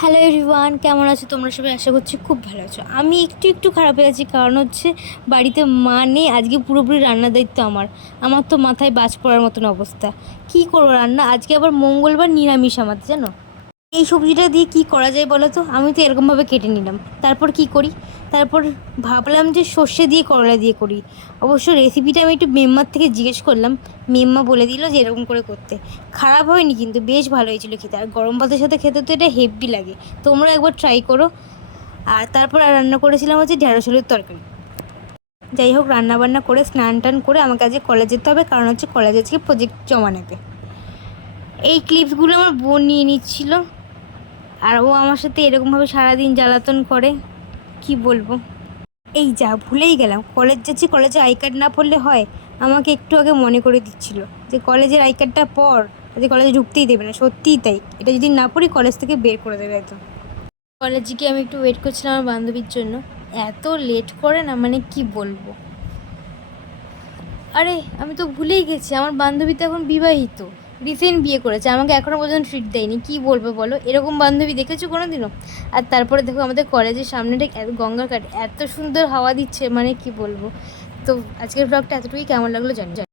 Hello everyone কেমন আছো? তোমরা সবাই আশা করছি খুব ভালো আছো। আমি একটু একটু খারাপ হয়ে আছি, কারণ হচ্ছে বাড়িতে মা নেই, আজকে পুরোপুরি রান্নার দায়িত্ব আমার। আমার তো মাথায় বাজ পড়ার মতন অবস্থা। কি করব রান্না? আজকে আবার মঙ্গলবার নিরামিষ আমাদের, জানো? এই সবজিটা দিয়ে কি করা যায় বলো তো? আমি তো এরকমভাবে কেটে নিলাম। তারপর কি করি? তারপর ভাবলাম যে সর্ষে দিয়ে করলা দিয়ে করি। অবশ্য রেসিপিটা আমি একটু মেম্মার থেকে জিজ্ঞেস করলাম। মেম্মা বলে দিল যে এরকম করে করতে। খারাপ হয়নি কিন্তু, বেশ ভালো হয়েছিল খেতে। আর গরম ভাতের সাথে খেতে তো এটা হেভি লাগে। তোমরা একবার ট্রাই করো। আর তারপর আর রান্না করেছিলাম হচ্ছে ঢেঁড়স তরকারি। যাই হোক রান্না বান্না করে, স্নান টান করে আমাকে আজকে কলেজ যেতে হবে। কারণ হচ্ছে কলেজ আজকে প্রজেক্ট জমা নেবে এই ক্লিপসগুলো আমার বোন নিয়ে নিচ্ছিল। আর ও আমার সাথে এরকমভাবে সারাদিন জ্বালাতন করে, কি বলব? এই যা, ভুলেই গেলাম। কলেজ যাচ্ছি, কলেজে আই কার্ড না পড়লে হয়? আমাকে একটু আগে মনে করে দিচ্ছিল যে কলেজের আই কার্ডটা পর যে কলেজে ঢুকতেই দেবে না। সত্যিই তাই। এটা যদি না পড়ি, কলেজ থেকে বের করে দেবে একদম। কলেজে গিয়ে আমি একটু ওয়েট করছিলাম আমার বান্ধবীর জন্য। এত লেট করে না মানে কি বলব? আরে, আমি তো ভুলেই গেছি। আমার বান্ধবী তো এখন বিবাহিত। রিসেন্ট বিয়ে করেছে, আমাকে এখনও পর্যন্ত ট্রিট দেয়নি, কি বলব বলো? এরকম বান্ধবী দেখেছ কোনো দিনও আর তারপরে দেখো আমাদের কলেজের সামনেটা গঙ্গার ঘাট এত সুন্দর হাওয়া দিচ্ছে মানে কি বলব? তো আজকের ব্লগটা এতটুকুই, কেমন লাগল জানি।